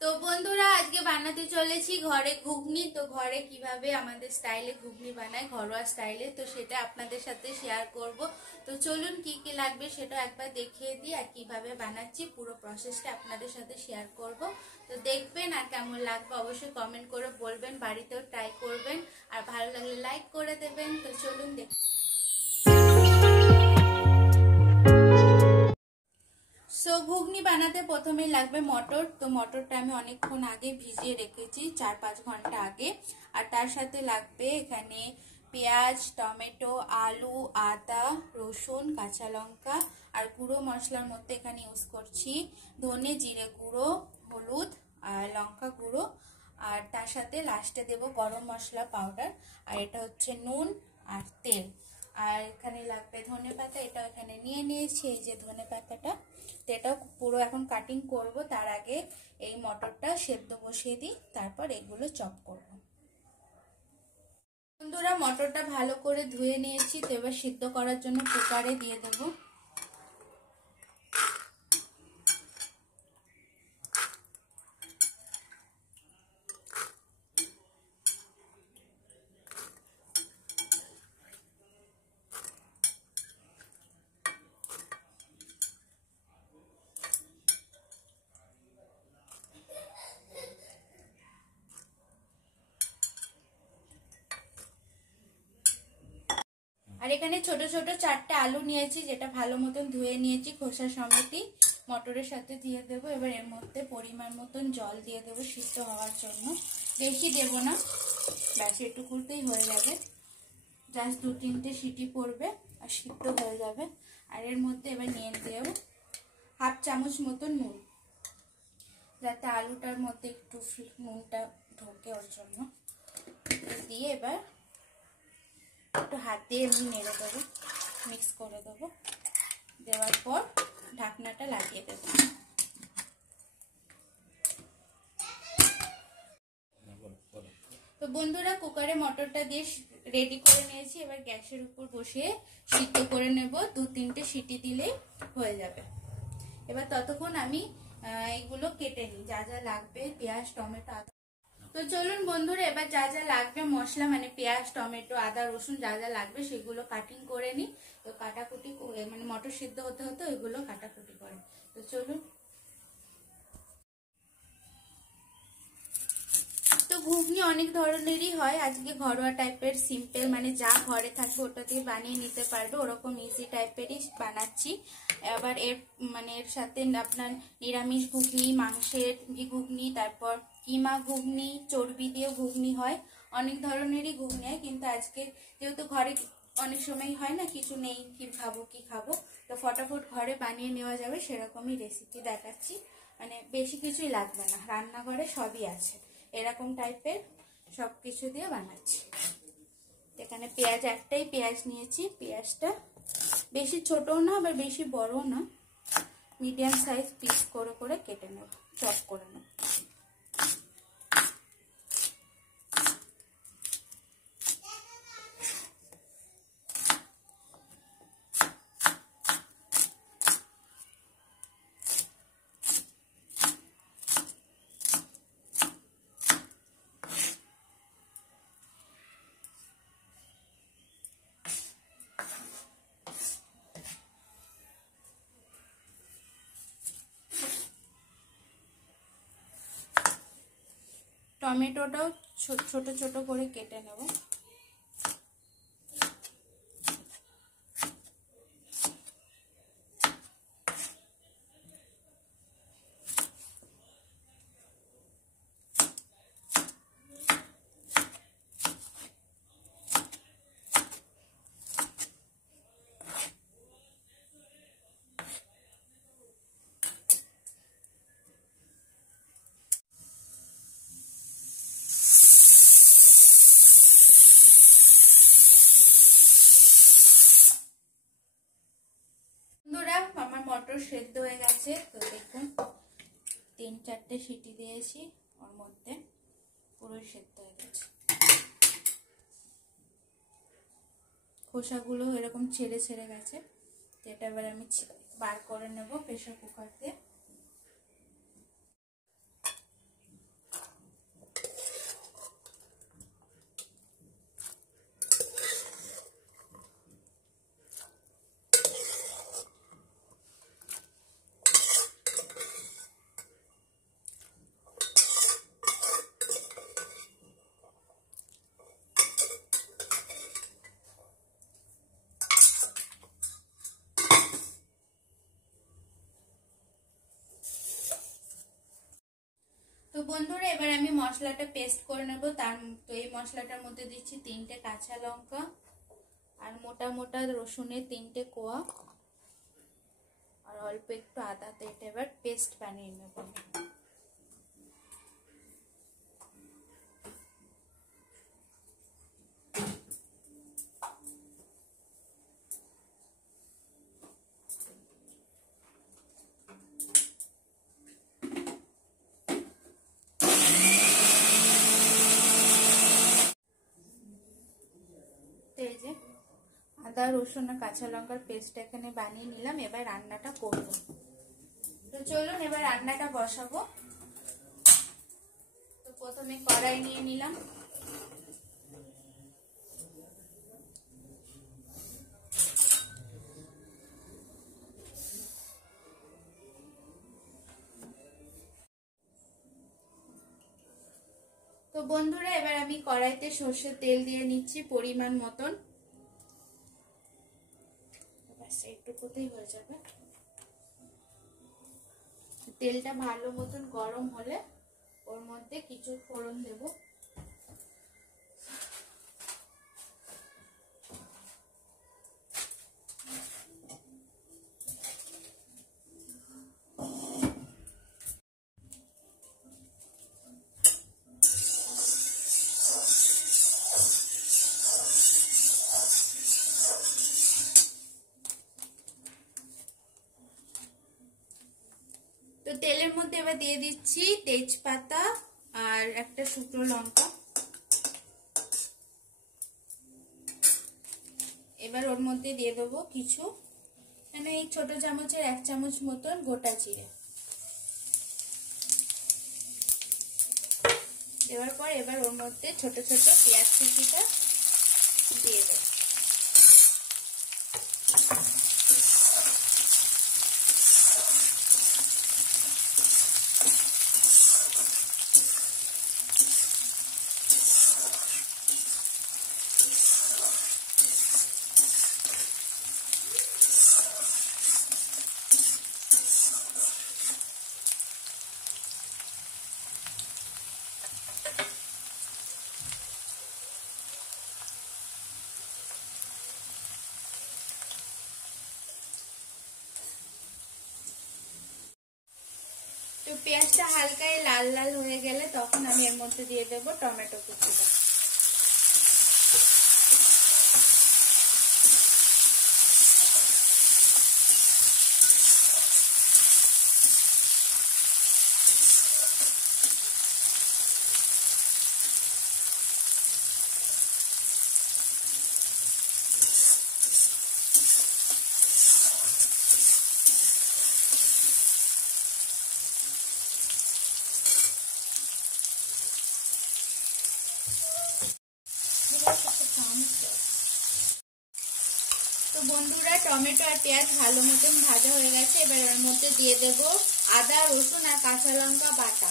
তো বন্ধুরা আজকে বানাতে চলেছি ঘরে ঘুগনি। তো ঘরে কিভাবে আমাদের স্টাইলে ঘুগনি বানায়, ঘরোয়া স্টাইলে, তো সেটা আপনাদের সাথে শেয়ার করব। তো চলুন কি কি লাগবে সেটা একবার দেখিয়ে দিই, আর কিভাবে বানাচ্ছি পুরো প্রসেসটা আপনাদের সাথে শেয়ার করব। তো দেখবেন, আর কেমন লাগবে অবশ্যই কমেন্ট করে বলবেন, বাড়িতেও ট্রাই করবেন, আর ভালো লাগলে লাইক করে দেবেন। তো চলুন দেখ। সো ঘুগনি বানাতে প্রথমেই লাগবে মটর। তো মটরটা আমি অনেকক্ষণ আগে ভিজিয়ে রেখেছি, 4-5 ঘন্টা আগে। আর তার সাথে লাগবে এখানে পেঁয়াজ, টমেটো, আলু, আদা, রসুন, কাঁচা লঙ্কা। আর গুঁড়ো মশলার মধ্যে এখানে ইউজ করছি ধনে জিরে গুঁড়ো, হলুদ আর লঙ্কা গুঁড়ো। আর তার সাথে লাস্টে দেব গরম মশলা পাউডার। আর এটা হচ্ছে নুন আর তেল। আর এখানে লাগবে ধনে পাতা, এটা এখানে নিয়ে নিয়েছি, এই যে ধনে পাতাটা। তো এটাও পুরো এখন কাটিং করব, তার আগে এই মটরটা সেদ্ধ বসিয়ে দিই, তারপর এগুলো চপ করব। বন্ধুরা মটরটা ভালো করে ধুয়ে নিয়েছি, তো এবার সিদ্ধ করার জন্য কুকারে দিয়ে দেবো। আর এখানে ছোট ছোট 4টে আলু নিয়েছি, যেটা ভালো মতন ধুয়ে নিয়েছি খোসা সমেতই, মটরের সাথে দিয়ে দেবো। এবার এর মধ্যে পরিমাণ মতন জল দিয়ে দেবো সিদ্ধ হওয়ার জন্য, বেশি দেব না, ব্যাস এটুকুতেই হয়ে যাবে। জাস্ট 2-3টে সিটি পড়বে আর সিদ্ধ হয়ে যাবে। আর এর মধ্যে এবার নিয়ে দেব 1/2 চামচ মতন নুন, যাতে আলুটার মধ্যে একটু নুনটা ঢোকে, ওর জন্য দিয়ে এবার একটু হাত দিয়ে এমনি নেড়ে দেবো, মিক্স করে দেবো। দেওয়ার পর ঢাকনাটা লাগিয়ে দেবো। তো বন্ধুরা কুকারে মটরটা দিয়ে রেডি করে নিয়েছি, এবার গ্যাসের উপর বসিয়ে সিদ্ধ করে নেব। 2-3টে সিটি দিলেই হয়ে যাবে। এবার ততক্ষণ আমি এগুলো কেটে নিই, যা যা লাগবে, পেঁয়াজ, টমেটো, আদা। তো চলুন বন্ধুরা এবার যা যা লাগবে মশলা, মানে পেঁয়াজ, টমেটো, আদা, রসুন, যা যা লাগবে সেগুলো কাটিং করে নিই। তো কাটাকুটি মানে মটর সিদ্ধ হতে হতে ওইগুলো কাটাকুটি করে। তো চলুন। তো ঘুগনি অনেক ধরনেরই হয়, আজকে ঘরোয়া টাইপের সিম্পল, মানে যা ঘরে থাকবে ওটা দিয়ে বানিয়ে নিতে পারবে, ওরকম ইজি টাইপেরই বানাচ্ছি। আবার এর সাথে আপনার নিরামিষ ঘুগনি, মাংসের ঘুগনি, তারপর কিমা ঘুগনি, চর্বি দিয়ে ঘুগনি হয়, অনেক ধরনেরই ঘুগনি হয়। কিন্তু আজকে যেহেতু ঘরে অনেক সময় হয় না, কিছু নেই, কি খাবো, তো ফটাফট ঘরে বানিয়ে নেওয়া যাবে সেরকমই রেসিপি দেখাচ্ছি। মানে বেশি কিছুই লাগবে না, রান্নাঘরে সবই আছে, এরকম টাইপের সবকিছু দিয়ে বানাচ্ছি। এখানে পেঁয়াজ, একটাই পেঁয়াজ নিয়েছি, পেঁয়াজটা বেশি ছোটও না আবার বেশি বড়ও না, মিডিয়াম সাইজ পিস করে করে কেটে নেব, চপ করে নেব। টমেটোটাও ছোট ছোট করে কেটে নেব। আমার মটর সেদ্ধ হয়ে গেছে, তো দেখুন 3-4টে সিটি দিয়েছি, ওর মধ্যে পুরো সেদ্ধ হয়ে গেছে। খোসাগুলো এরকম ছেড়ে ছেড়ে গেছে। তো এটা এবার আমি বার করে নেব প্রেসার কুকার দিয়ে। বন্ধুরা এবার আমি মশলাটা পেস্ট করে নেব। তো এই মশলাটার মধ্যে দিচ্ছি 3টে কাঁচা লঙ্কা আর মোটা মোটা রসুনের 3টে কোয়া আর অল্প একটু আদা। তো এটা এবার পেস্ট বানিয়ে নেব। আদা রসুন আর কাঁচা লঙ্কার পেস্ট এখানে বানিয়ে নিলাম। এবার রান্নাটা করব। তো চলুন এবার রান্নাটা বসাবো। তো প্রথমে কড়াই নিয়ে নিলাম। তো বন্ধুরা এবার আমি কড়াইতে সর্ষের তেল দিয়ে নিচ্ছি পরিমাণ মতন। একটুকুতেই হয়ে যাবে। তেলটা ভালো মতন গরম হলে ওর মধ্যে কিছু ফোড়ন দেব। তো তেলের মধ্যে এবার দিয়ে দিচ্ছি তেজপাতা আর একটা শুকনো লঙ্কা। এবার ওর মধ্যে দিয়ে দেবো কিছু, মানে এই ছোট চামচের 1 চামচ মতন গোটা জিরে। দেওয়ার পর এবার ওর মধ্যে ছোট ছোট পেঁয়াজ কুচিটা দিয়ে দেবো। তো পেঁয়াজটা হালকা লাল লাল হয়ে গেলে তখন আমি এর মধ্যে দিয়ে দেবো টমেটো কুচিটা। তো বন্ধুরা টমেটো আর পেঁয়াজ ভালো মতন ভাজা হয়ে গেছে। এবার এর মধ্যে দিয়ে দেব আদা রসুন আর কাঁচা লঙ্কা বাটা।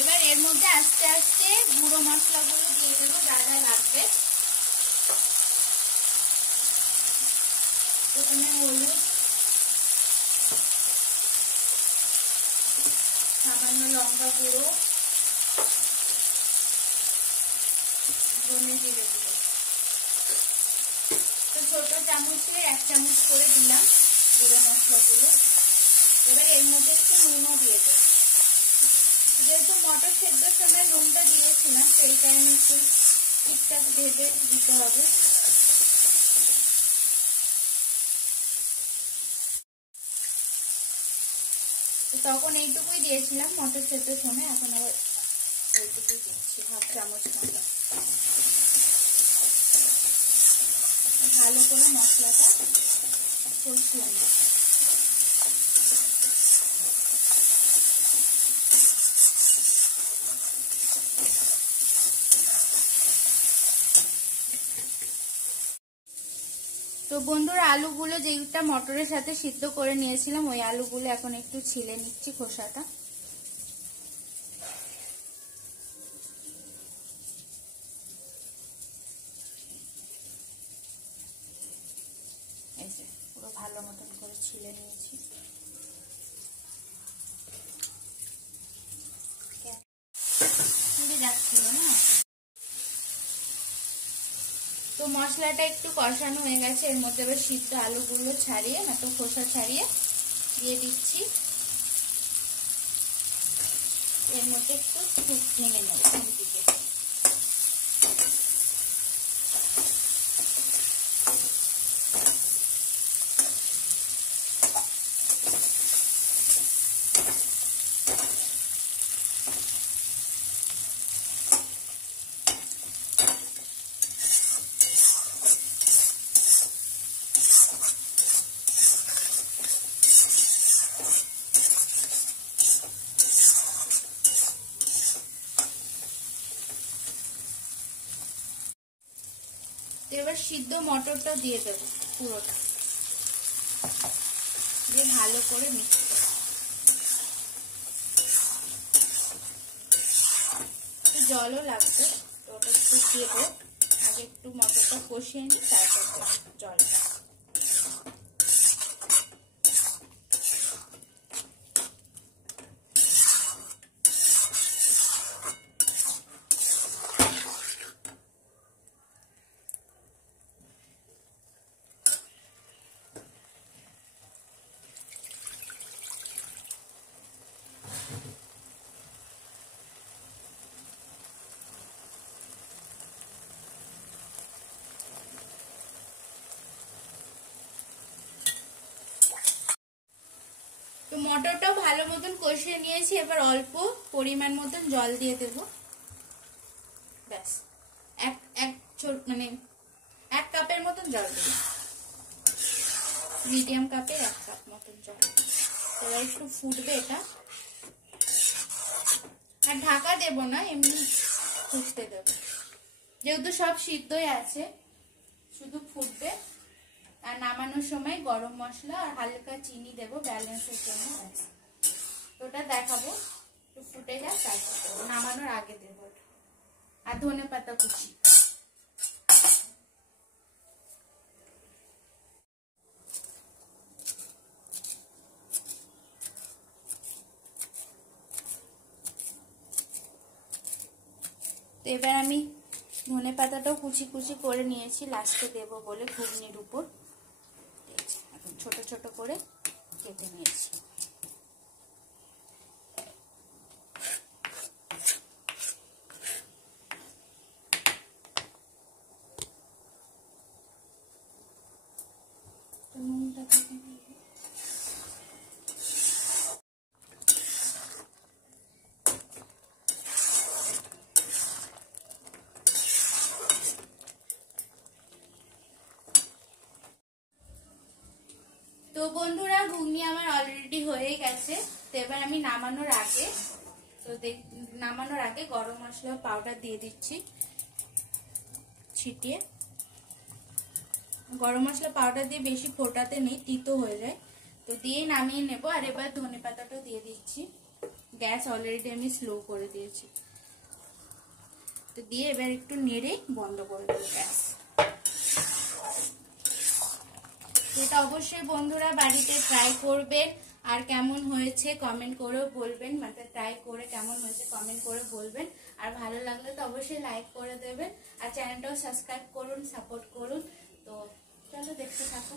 এবার এর মধ্যে আস্তে আস্তে গুঁড়ো মশলাগুলো দিয়ে দেবো যা যা লাগবে। প্রথমে হলুদ, সামান্য লঙ্কা গুঁড়ো, ধনে জিরে গুঁড়ো। তো ছোট চামচে 1 চামচ করে দিলাম গুঁড়ো মশলাগুলো। এবার এর মধ্যে একটু নুনও দিয়ে দেব। যেহেতু মটর সেদ্ধর সময় নুনটা দিয়েছিলাম তো এই টাইমে একটু ঠিকঠাক ভেবে দিতে হবে। তখন এইটুকুই দিয়েছিলাম মটর সেদ্ধর সময়, এখন আবার এইটুকুই দিচ্ছি, 1/2 চামচ মতো। ভালো করে মশলাটা কষিয়ে নিই। তো বন্ধুরা আলুগুলো যেটা মটরের সাথে সিদ্ধ করে নিয়েছিলাম ওই আলুগুলো এখন একটু ছিলে নিচ্ছি খোসাটা। ভালো মতন করে ছিলে নিয়েছি। যাচ্ছিল না, তো মশলাটা একটু কষানো হয়ে গেছে। এর মধ্যে এবার সিদ্ধ আলুগুলো ছাড়িয়ে না তো খোসা ছাড়িয়ে দিয়ে দিচ্ছি। এর মধ্যে একটু স্যুপ ভেঙে নেব দিকে। এবার সিদ্ধ মটরটা দিয়ে দেবো পুরোটা, দিয়ে ভালো করে মিক্স করব। একটু জলও লাগবে, তো ওটা একটু দেবো। আগে একটু মটরটা কষিয়ে নিই, তারপর জলটা। তো মটরটাও ভালো মতন কষিয়ে নিয়েছি। এবার অল্প পরিমাণ মতন জল দিয়ে দেব। ব্যাস মানে 1 কাপের মতন জল দেব, মিডিয়াম কাপে 1 কাপ মতন জল। এবার একটু ফুটবে এটা, আর ঢাকা দেব না, এমনি ফুটতে দেব, যেহেতু সব সিদ্ধই আছে, শুধু ফুটবে। আর নামানোর সময় গরম মশলা আর হালকা চিনি দেব ব্যালেন্সের জন্য। ওটা দেখাবো, একটু ফুটে যাক তারপর নামানোর আগে দেবো। আর ধনেপাতা কুচি। তো এবার আমি ধনেপাতাটাও কুচি কুচি করে নিয়েছি, লাস্টে দেবো বলে ঘুগনির উপর। এখন ছোট ছোট করে কেটে নিয়েছি। তো বন্ধুরা, ঘুগনি আমার অলরেডি হয়ে গেছে। তো এবার আমি নামানোর আগে গরম মশলা পাউডার দিয়ে দিচ্ছি ছিটিয়ে। গরম মশলা পাউডার দিয়ে বেশি ফোটাতে নেই, তিতো হয়ে যায়, তো দিয়ে নামিয়ে নেব। আর এবার ধনেপাতাটাও দিয়ে দিচ্ছি। গ্যাস অলরেডি আমি স্লো করে দিয়েছি, তো দিয়ে এবার একটু নেড়ে বন্ধ করে দেবো গ্যাস। এটা অবশ্যই বন্ধুরা বাড়িতে ট্রাই করবেন, আর কেমন হয়েছে কমেন্ট করেও বলবেন। মানে ট্রাই করে কেমন হয়েছে কমেন্ট করে বলবেন। আর ভালো লাগলে তো অবশ্যই লাইক করে দেবেন, আর চ্যানেলটাও সাবস্ক্রাইব করুন, সাপোর্ট করুন। তো চলো দেখতে থাকো।